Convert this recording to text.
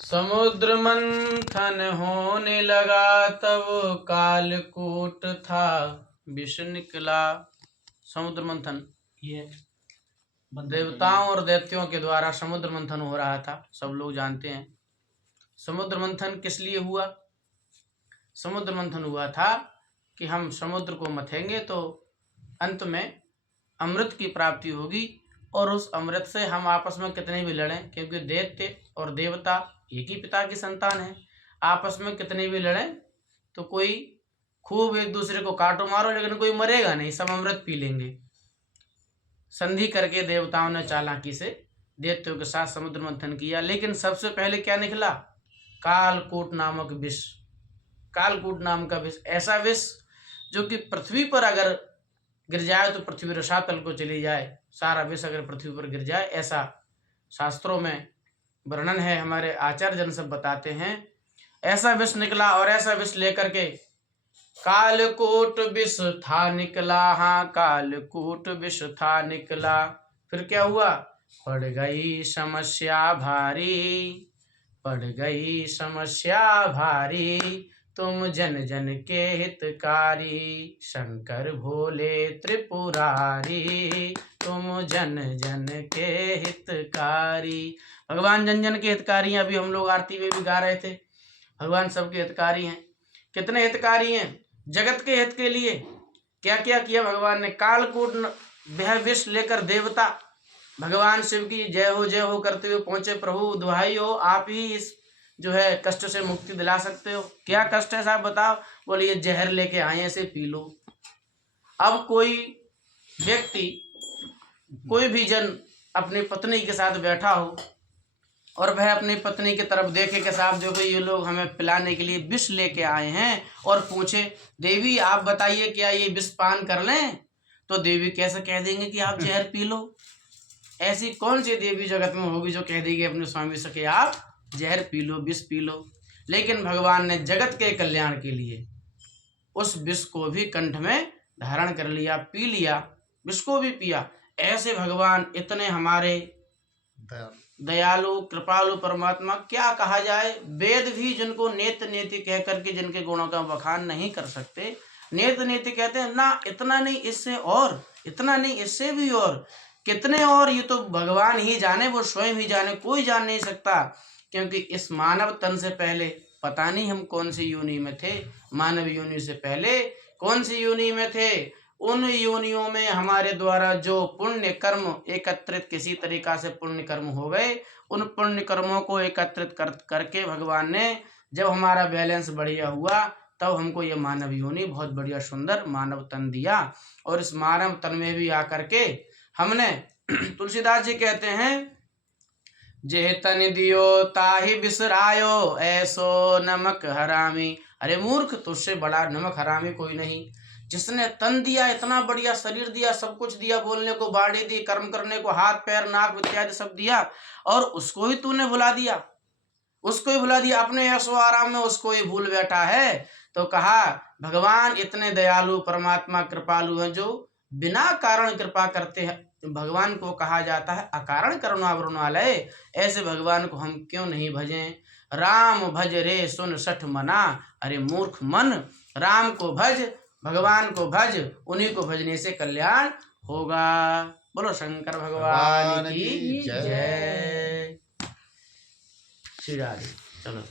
समुद्र मंथन होने लगा तब कालकूट था विष निकला। समुद्र मंथन, ये देवताओं और दैत्यों के द्वारा समुद्र मंथन हो रहा था, सब लोग जानते हैं। समुद्र मंथन किस लिए हुआ? समुद्र मंथन हुआ था कि हम समुद्र को मथेंगे तो अंत में अमृत की प्राप्ति होगी, और उस अमृत से हम आपस में कितने भी लड़ें, क्योंकि दैत्य और देवता एक ही पिता की संतान है, आपस में कितने भी लड़ें तो कोई खूब एक दूसरे को काटो मारो लेकिन कोई मरेगा नहीं, सब अमृत पी लेंगे। संधि करके देवताओं ने चालाकी से दैत्यों के साथ समुद्र मंथन किया, लेकिन सबसे पहले क्या निकला? कालकूट नामक विष। कालकूट नाम का विष, ऐसा विष जो कि पृथ्वी पर अगर गिर जाए तो पृथ्वी रसातल को चली जाए, सारा विष अगर पृथ्वी पर गिर जाए, ऐसा शास्त्रों में वर्णन है, हमारे आचार्य जन सब बताते हैं। ऐसा विष निकला, और ऐसा विष लेकर के कालकूट विष था निकला। हाँ, कालकूट विष था निकला। फिर क्या हुआ? पड़ गई समस्या भारी, पड़ गई समस्या भारी, तुम जन जन के हितकारी, शंकर भोले त्रिपुरारी, तुम जन जन के हितकारी। भगवान जन जन के हितकारी हैं। अभी हम लोग आरती में भी गा रहे थे, भगवान सबके हितकारी हैं। कितने हितकारी हैं? जगत के हित के लिए क्या क्या किया भगवान ने। कालकूट विष लेकर देवता भगवान शिव की जय हो करते हुए पहुंचे। प्रभु दुहाई हो, आप ही इस जो है कष्ट से मुक्ति दिला सकते हो। क्या कष्ट है साहब बताओ? बोले ये जहर लेके आए, ऐसे पी लो। अब कोई व्यक्ति, कोई भी जन अपनी पत्नी के साथ बैठा हो और वह अपनी पत्नी की तरफ देखे कि साहब देखो ये लोग हमें पिलाने के लिए विष लेके आए हैं, और पूछे देवी आप बताइए क्या ये विष पान कर लें? तो देवी कैसे कह देंगे कि आप जहर पी लो? ऐसी कौन सी देवी जगत में होगी जो कह देगी अपने स्वामी से कि आप जहर पी लो, विष पी लो? लेकिन भगवान ने जगत के कल्याण के लिए उस विष को भी कंठ में धारण कर लिया, पी लिया, विष को भी पिया। ऐसे भगवान इतने हमारे दयालु कृपालु परमात्मा, क्या कहा जाए। वेद भी जिनको नेत नेति कह करके जिनके गुणों का बखान नहीं कर सकते, नेत नेति कहते हैं ना, इतना नहीं इससे और, इतना नहीं इससे भी और, कितने और, ये तो भगवान ही जाने, वो स्वयं ही जाने, कोई जान नहीं सकता। क्योंकि इस मानव तन से पहले पता नहीं हम कौन सी योनि में थे, मानव योनि से पहले कौन सी योनि में थे। उन योनियों में हमारे द्वारा जो पुण्य कर्म एकत्रित, किसी तरीका से पुण्य कर्म हो गए, उन पुण्य कर्मों को एकत्रित करके भगवान ने जब हमारा बैलेंस बढ़िया हुआ, तब हमको ये मानव योनि बहुत बढ़िया सुंदर मानव तन दिया। और इस मानव तन में भी आकर के हमने तुलसीदास जी कहते हैं, जेह तन दियो ताहि बिसरायो, ऐसो नमक हरामी। अरे मूर्ख, तुझसे बड़ा नमक हरामी कोई नहीं। जिसने तन दिया, इतना बढ़िया शरीर दिया, सब कुछ दिया, बोलने को बाड़ी दी, कर्म करने को हाथ पैर नाक इत्यादि सब दिया, और उसको ही तूने भुला दिया, उसको ही भुला दिया, अपने ऐशो आराम में उसको ही भूल बैठा है। तो कहा भगवान इतने दयालु परमात्मा कृपालु हैं, जो बिना कारण कृपा करते हैं। भगवान को कहा जाता है अकारण करुणावरुणालय। ऐसे भगवान को हम क्यों नहीं भजें। राम भज रे सुन सठ मना। अरे मूर्ख मन, राम को भज, भगवान को भज, उन्हीं को भजने से कल्याण होगा। बोलो शंकर भगवान की जय। श्री राधे। चलो।